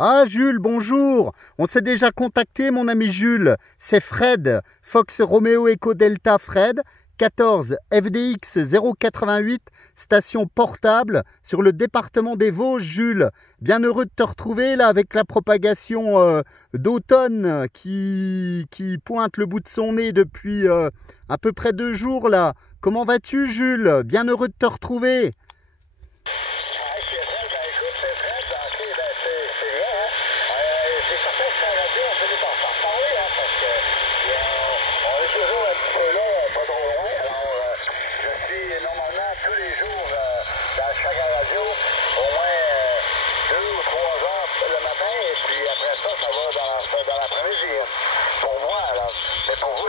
Ah Jules, bonjour. On s'est déjà contacté mon ami Jules. C'est Fred, Fox Romeo Echo Delta Fred, 14 FDX 088, station portable sur le département des Vosges. Jules, bien heureux de te retrouver là avec la propagation d'automne qui pointe le bout de son nez depuis à peu près 2 jours là. Comment vas-tu Jules? Bien heureux de te retrouver.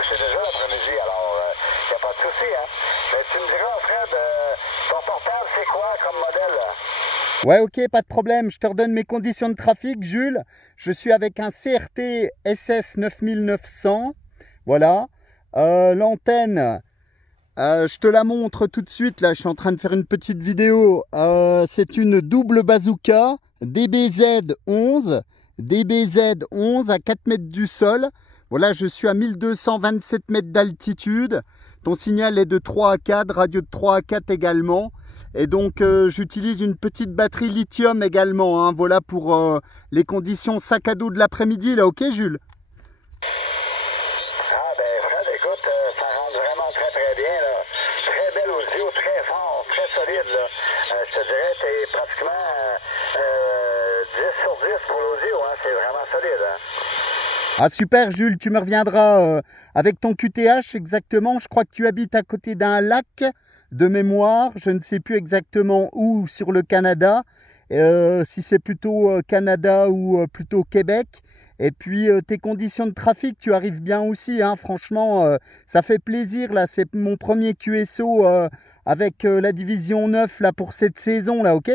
C'est déjà l'après-midi, alors il n'y a pas de souci, hein. Mais tu me diras, Fred, ton portable, c'est quoi comme modèle? Ouais, ok, pas de problème. Je te redonne mes conditions de trafic, Jules. Je suis avec un CRT SS 9900. Voilà. L'antenne, je te la montre tout de suite. Là, je suis en train de faire une petite vidéo. C'est une double bazooka DBZ 11. DBZ 11 à 4 mètres du sol. Voilà, je suis à 1227 mètres d'altitude. Ton signal est de 3 à 4, radio de 3 à 4 également. Et donc, j'utilise une petite batterie lithium également. Hein, voilà pour les conditions sac à dos de l'après-midi. Là, ok, Jules? Ah, ben, Fred, écoute, ça rentre vraiment très, très bien. Là. Très bel audio, très fort, très solide. Là. Je te dirais, c'est pratiquement 10 sur 10 pour l'audio. Hein, c'est vraiment solide. Hein. Ah super Jules, tu me reviendras avec ton QTH exactement. Je crois que tu habites à côté d'un lac de mémoire. Je ne sais plus exactement où sur le Canada. Si c'est plutôt Canada ou plutôt Québec. Et puis tes conditions de trafic, tu arrives bien aussi. Hein. Franchement, ça fait plaisir. Là, c'est mon premier QSO avec la division 9 là, pour cette saison. Là, ok?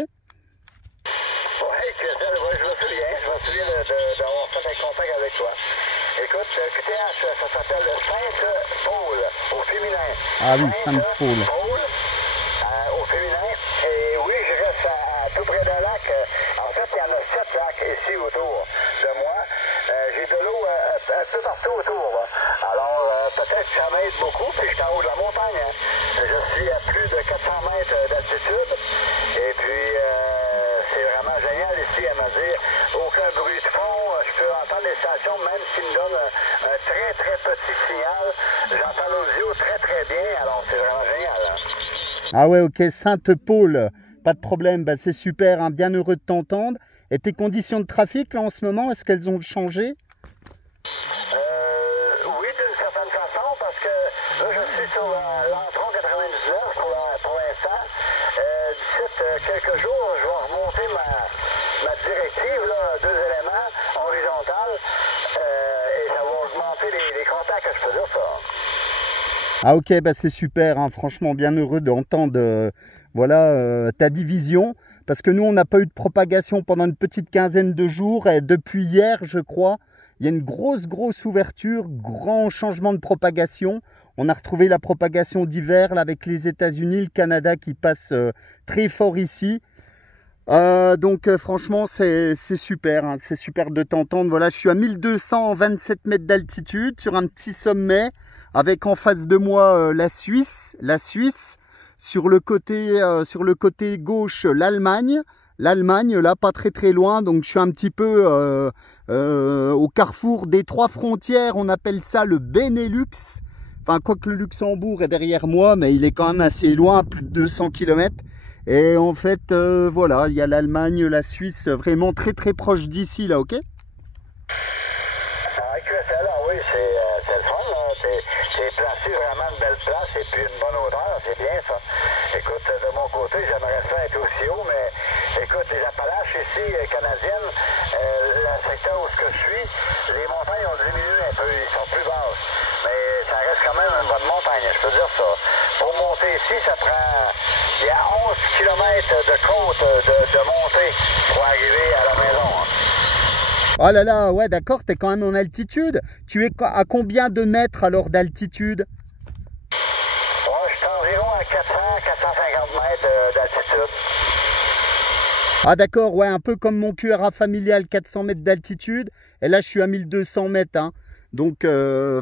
Écoute, QTH, ça s'appelle Sainte-Paul au féminin. Ah oui, Sainte-Paul. Au féminin. Et oui, je reste à tout près d'un lac. En fait, il y en a 7 lacs ici autour de moi. J'ai de l'eau un peu partout autour. Là. Alors, peut-être que ça m'aide beaucoup, puis je suis en haut de la montagne. Hein. Je suis à plus de 400 mètres d'altitude. Et puis, c'est vraiment génial ici, à me dire. Aucun bruit de fond. Je peux entendre les stations, même s'ils me donnent un très, très petit signal. J'entends l'audio très, très bien. Alors, c'est vraiment génial. Hein. Ah ouais, ok, Sainte-Paul. Pas de problème, bah, c'est super, hein, bien heureux de t'entendre. Et tes conditions de trafic, là, en ce moment, est-ce qu'elles ont changé? Oui, d'une certaine façon, parce que là, je suis sur l'Entron 99 pour l'instant. D'ici quelques jours, je vais remonter ma directive, là, 2 éléments horizontales, et ça va augmenter les contacts, je peux dire ça. Ah ok, bah c'est super, hein, franchement, bien heureux d'entendre voilà, ta division. Parce que nous, on n'a pas eu de propagation pendant une petite quinzaine de jours. Et depuis hier, je crois, il y a une grosse ouverture, grand changement de propagation. On a retrouvé la propagation d'hiver avec les États-Unis, le Canada qui passe très fort ici. Donc franchement, c'est super, hein, c'est super de t'entendre. Voilà, je suis à 1227 mètres d'altitude sur un petit sommet avec en face de moi la Suisse. Sur le côté gauche, l'Allemagne, là, pas très loin. Donc, je suis un petit peu au carrefour des 3 frontières. On appelle ça le Benelux. Enfin, quoique le Luxembourg est derrière moi, mais il est quand même assez loin, plus de 200 km. Et en fait, voilà, il y a l'Allemagne, la Suisse, vraiment très proche d'ici, là, ok? Oui, c'est le fun, là. C'est placé vraiment une belle place et puis une bonne odeur, c'est bien ça. Écoute, de mon côté, j'aimerais ça être aussi haut, mais écoute, les Appalaches ici, canadiennes, le secteur où je suis, les montagnes ont diminué un peu, ils sont plus basses. Mais ça reste quand même une bonne montagne, je peux dire ça. Pour monter ici, ça prend... Il y a 11 km de côte de montée pour arriver à la maison. Hein. Oh là là, ouais d'accord, t'es quand même en altitude. Tu es à combien de mètres alors d'altitude? Ouais, je suis environ à 400-450 mètres d'altitude. Ah d'accord, ouais, un peu comme mon QRA familial, 400 mètres d'altitude. Et là, je suis à 1200 mètres. Hein. Donc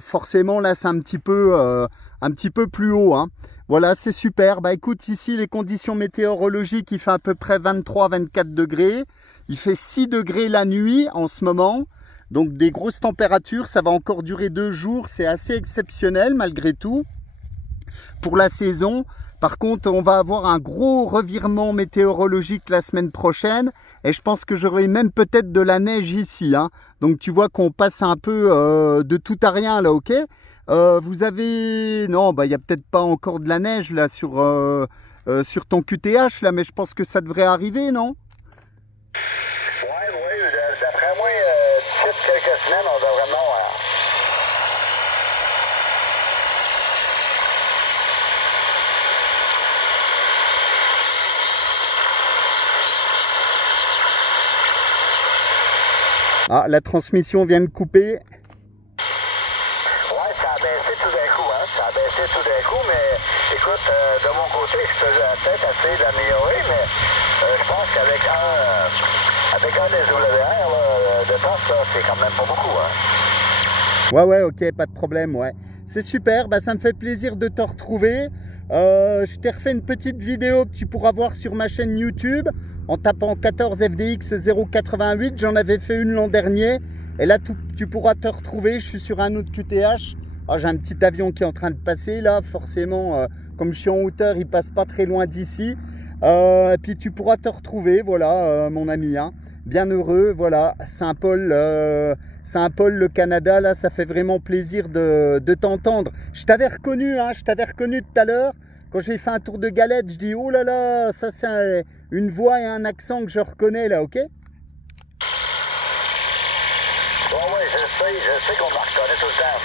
forcément, là, c'est un petit peu plus haut. Hein. Voilà, c'est super. Bah écoute, ici, les conditions météorologiques, il fait à peu près 23-24 degrés. Il fait 6 degrés la nuit en ce moment. Donc des grosses températures, ça va encore durer 2 jours. C'est assez exceptionnel malgré tout pour la saison. Par contre, on va avoir un gros revirement météorologique la semaine prochaine. Et je pense que j'aurai même peut-être de la neige ici. Hein. Donc tu vois qu'on passe un peu de tout à rien là, ok? Vous avez... Non, bah il n'y a peut-être pas encore de la neige là sur ton QTH là, mais je pense que ça devrait arriver, non? Oui, d'après moi, d'ici quelques semaines, on devrait non. Ah, la transmission vient de couper. Ouais, ça a baissé tout d'un coup, hein. Ça a baissé tout d'un coup, mais écoute, de mon côté, je faisais peut-être essayer d'améliorer, mais je pense qu'avec un des OLVR de temps, ça, c'est quand même pas beaucoup, hein. Ouais, ok, pas de problème, ouais. C'est super, bah ça me fait plaisir de te retrouver. Je t'ai refait une petite vidéo que tu pourras voir sur ma chaîne YouTube en tapant 14 FDX 088. J'en avais fait une l'an dernier. Et là, tu pourras te retrouver. Je suis sur un autre QTH. Ah, j'ai un petit avion qui est en train de passer là. Forcément, comme je suis en hauteur, il passe pas très loin d'ici. Et puis tu pourras te retrouver, voilà, mon ami. Hein. Bien heureux, voilà, Saint-Paul, le Canada, là, ça fait vraiment plaisir de t'entendre. Je t'avais reconnu, hein, tout à l'heure. Quand j'ai fait un tour de galette, je dis, oh là là, ça c'est une voix et un accent que je reconnais là, ok? Bon, oui, je sais qu'on me reconnaît tout le temps.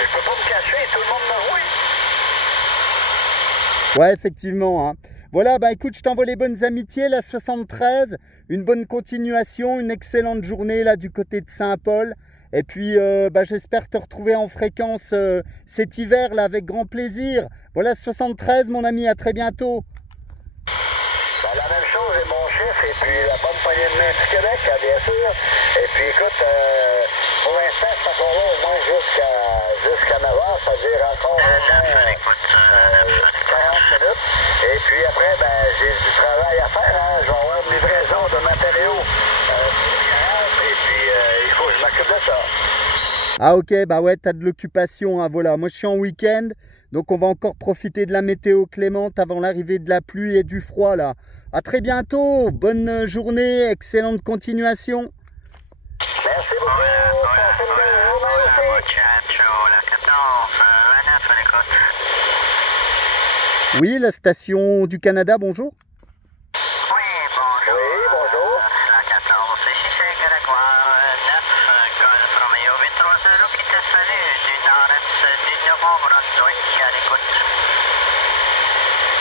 Je peux pas me cacher, tout le monde me voit. Ouais, effectivement. Hein. Voilà, bah écoute, je t'envoie les bonnes amitiés, la 73, une bonne continuation, une excellente journée là du côté de Saint-Paul. Et puis, bah, j'espère te retrouver en fréquence cet hiver là avec grand plaisir. Voilà, 73, mon ami, à très bientôt. Ben, la même chose est mon chef, et puis la bonne poignée de main du Québec, bien sûr. Et puis écoute, pour l'instant, c'est encore là au moins jusqu'à 9h, c'est-à-dire encore 40 minutes. Et puis après, ben, j'ai du travail à faire, hein. Je vais avoir une livraison de matériaux. Et puis, il faut que je m'occupe de ça. Ah ok, bah ouais, t'as de l'occupation, hein, voilà. Moi, je suis en week-end, donc on va encore profiter de la météo clémente avant l'arrivée de la pluie et du froid, là. À très bientôt, bonne journée, excellente continuation. Merci beaucoup. Oui, la station du Canada, bonjour. Oui, bonjour. Oui, bonjour. La 14, ici c'est Grégoire, 9, Golf Romeo 830 qui te salue du nord-est du Nouveau-Brunswick à l'écoute.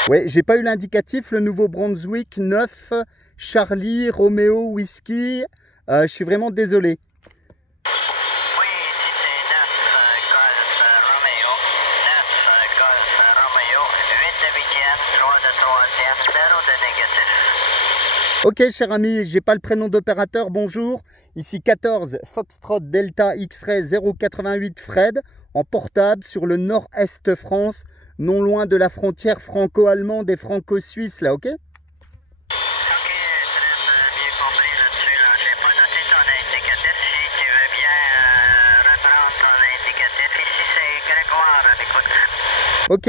Oui, j'ai pas eu l'indicatif, le Nouveau-Brunswick 9, Charlie, Romeo, Whisky. Je suis vraiment désolé. Oui, ici c'est 9, Golf Romeo, 9, Golf Romeo, 8 de 8e, 3 de 3e, 0 de négatif. Ok, cher ami, j'ai pas le prénom d'opérateur, bonjour. Ici 14, Foxtrot Delta X-Ray 088 Fred, en portable sur le nord-est France, non loin de la frontière franco-allemande et franco-suisse, là, ok? Ok, Fred, bien compris là-dessus, là. J'ai pas noté ton indicatif. Si tu veux bien reprendre ton indicatif, ici c'est Grégoire à l'écoute. Ok,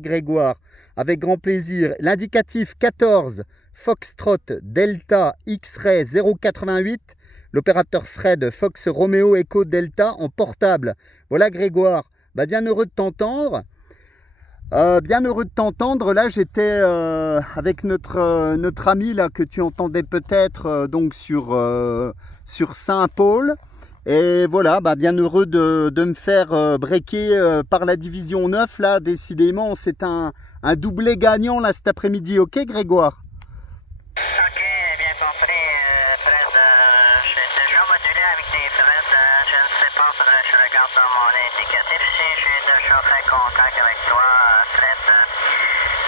Grégoire, avec grand plaisir. L'indicatif 14, Foxtrot Delta X-Ray 088, l'opérateur Fred Fox Romeo Echo Delta en portable. Voilà Grégoire, bah, bien heureux de t'entendre. Là, j'étais avec notre ami là que tu entendais peut-être donc sur Saint-Paul. Et voilà, bah, bien heureux de me faire breaker par la division 9 là. Décidément, c'est un doublé gagnant là cet après-midi. Ok, Grégoire? Ok, bien compris, Fred. J'ai déjà modulé avec des Fred. Je ne sais pas, faudrait que je regarde dans mon indicatif si j'ai déjà fait contact avec toi, Fred.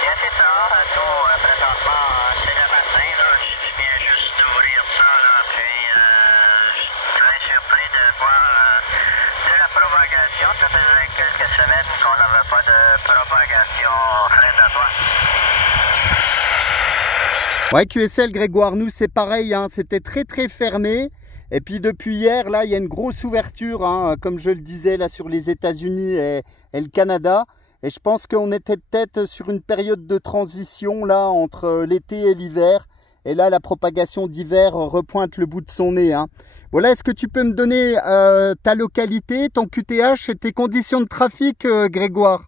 Bien, c'est ça. Nous, présentement, c'est le matin. Là, je Ouais, QSL, Grégoire, nous c'est pareil, hein, c'était très fermé. Et puis depuis hier, là, il y a une grosse ouverture, hein, comme je le disais, là sur les États-Unis et le Canada. Et je pense qu'on était peut-être sur une période de transition là entre l'été et l'hiver. Et là, la propagation d'hiver repointe le bout de son nez. Hein. Voilà, est-ce que tu peux me donner ta localité, ton QTH et tes conditions de trafic, Grégoire?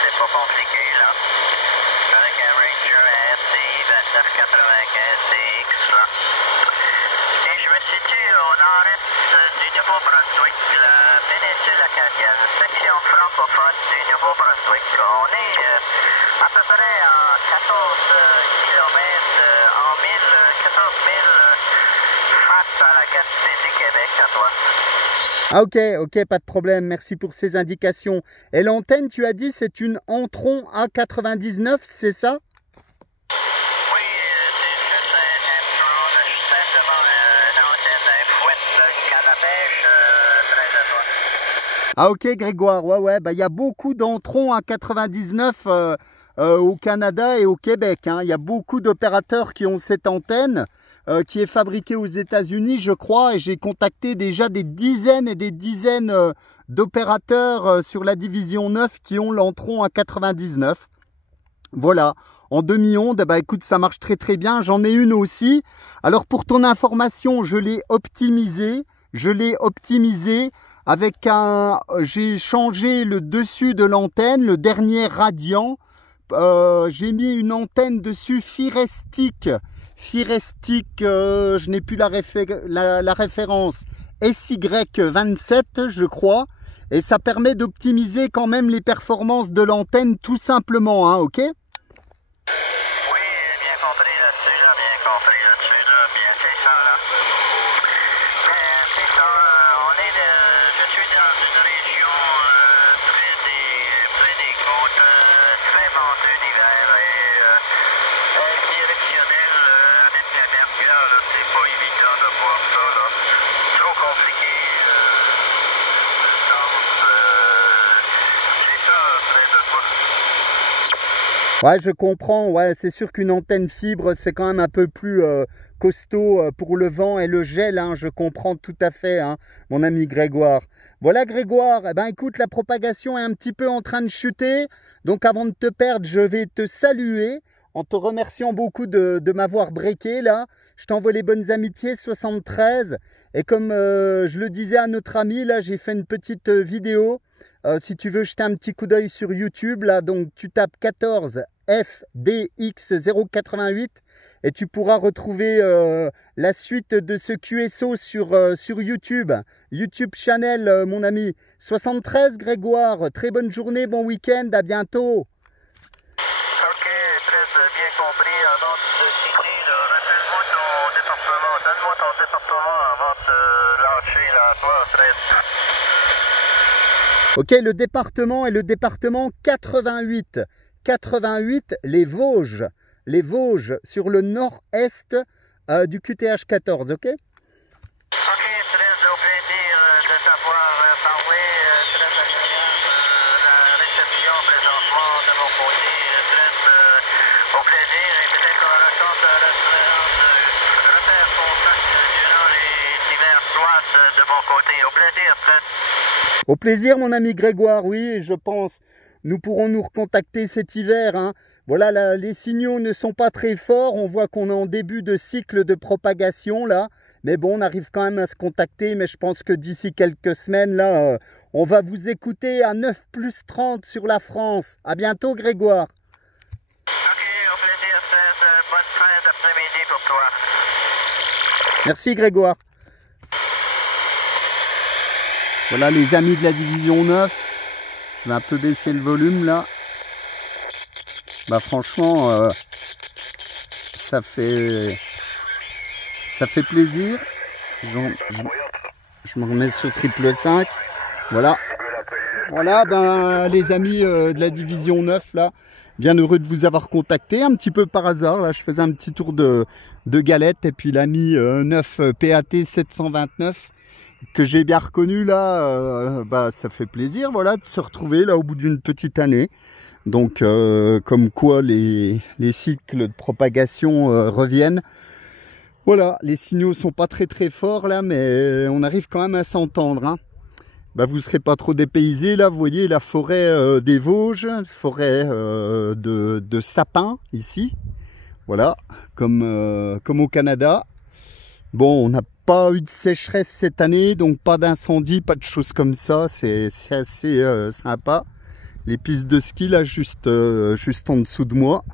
C'est pas compliqué là. Avec un Ranger SCI 2995 CX là. Et je me situe au nord-est du Nouveau-Brunswick, la péninsule acadienne, section francophone du Nouveau-Brunswick. On est à peu près à 14 km en 14 000 face à la Gaspésie Québec à toi. Ah ok, pas de problème, merci pour ces indications. Et l'antenne, tu as dit, c'est une Antron A99, c'est ça? Oui, c'est juste un Antron, simplement une antenne, un fouette canne à pêche, près de toi. Ah ok Grégoire, ouais, bah il y a beaucoup d'Antron A99 au Canada et au Québec. Hein. Il y a beaucoup d'opérateurs qui ont cette antenne. Qui est fabriqué aux États-Unis, je crois, et j'ai contacté déjà des dizaines et des dizaines d'opérateurs sur la division 9 qui ont l'Antron A99. Voilà, en demi-onde, bah écoute, ça marche très bien, j'en ai une aussi. Alors pour ton information, je l'ai optimisé avec j'ai changé le dessus de l'antenne, le dernier radian. J'ai mis une antenne dessus Firestic, je n'ai plus la référence, SY27 je crois, et ça permet d'optimiser quand même les performances de l'antenne tout simplement, hein, ok? Oui, bien compris là-dessus, bien, c'est ça là. C'est ça, je suis dans une région près des côtes, très venteux d'hiver et directionnel avec la mercure, c'est pas évident de voir ça là. Trop compliqué, c'est ça près de toi. Ouais, je comprends, ouais, c'est sûr qu'une antenne fibre, c'est quand même un peu plus costaud pour le vent et le gel, hein, je comprends tout à fait, hein, mon ami Grégoire. Voilà Grégoire, eh ben, écoute, la propagation est un petit peu en train de chuter, donc avant de te perdre, je vais te saluer en te remerciant beaucoup de m'avoir breaké là. Je t'envoie les bonnes amitiés 73, et comme je le disais à notre ami, là, j'ai fait une petite vidéo. Si tu veux jeter un petit coup d'œil sur YouTube, là, donc tu tapes 14 FDX088 et tu pourras retrouver la suite de ce QSO sur YouTube. YouTube Channel, mon ami. 73 Grégoire, très bonne journée, bon week-end, à bientôt. Ok, très bien compris. Avant de quitter, rappelle-moi ton département, donne-moi ton département avant de lâcher là, toi, Fred. Ok, le département est le département 88. 88, les Vosges. Les Vosges, sur le nord-est du QTH 14, ok? Ok, très au plaisir de t'avoir parlé. Très agréable la réception présentement de mon côté. Très au plaisir et peut-être qu'on aura la chance de refaire contact durant les divers slots de mon côté. Au plaisir, Fred. Au plaisir, mon ami Grégoire, oui, je pense. Nous pourrons nous recontacter cet hiver. Hein. Voilà, là, les signaux ne sont pas très forts. On voit qu'on est en début de cycle de propagation, là. Mais bon, on arrive quand même à se contacter. Mais je pense que d'ici quelques semaines, là, on va vous écouter à 9+30 sur la France. À bientôt, Grégoire. Ok, au plaisir, Fred. Bonne fin d'après-midi pour toi. Merci, Grégoire. Voilà les amis de la division 9, je vais un peu baisser le volume là. Bah franchement, ça fait plaisir. Je me remets sur 555. Voilà, ben les amis de la division 9 là. Bien heureux de vous avoir contacté, un petit peu par hasard. Là, je faisais un petit tour de galette et puis l'ami 9 PAT 729 que j'ai bien reconnu là, ça fait plaisir, voilà, de se retrouver là au bout d'une petite année. Donc, comme quoi les cycles de propagation reviennent. Voilà, les signaux sont pas très forts là, mais on arrive quand même à s'entendre. Hein. Vous ne serez pas trop dépaysés là, vous voyez la forêt des Vosges, forêt de sapins ici. Voilà, comme au Canada. Bon, on n'a pas eu de sécheresse cette année, donc pas d'incendie, pas de choses comme ça. C'est assez sympa. Les pistes de ski là, juste en dessous de moi,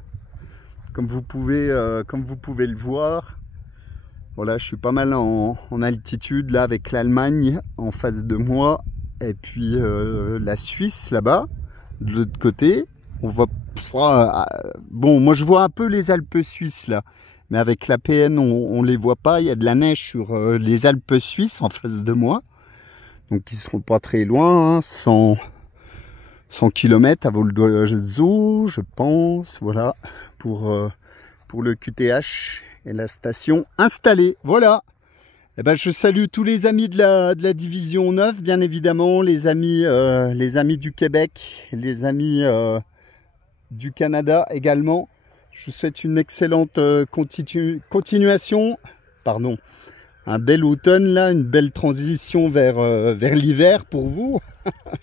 comme vous pouvez le voir. Voilà, je suis pas mal en altitude là avec l'Allemagne en face de moi et puis la Suisse là-bas de l'autre côté. On voit, bon, moi je vois un peu les Alpes suisses là, mais avec l'APN on les voit pas. Il y a de la neige sur les Alpes suisses en face de moi, donc ils seront pas très loin, hein, 100 km à vol d'oiseau, je pense. Voilà pour le QTH. Et la station installée, voilà. Je salue tous les amis de la division 9, bien évidemment, les amis du Québec, les amis du Canada également. Je vous souhaite une excellente continuation, pardon, un bel automne là, une belle transition vers l'hiver pour vous,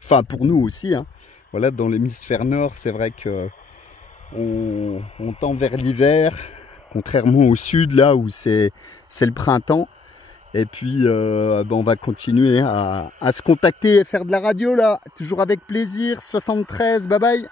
enfin pour nous aussi. Hein. Voilà, dans l'hémisphère nord, c'est vrai que on tend vers l'hiver. Contrairement au sud, là où c'est le printemps. Et puis, on va continuer à se contacter et faire de la radio, là. Toujours avec plaisir. 73, bye bye.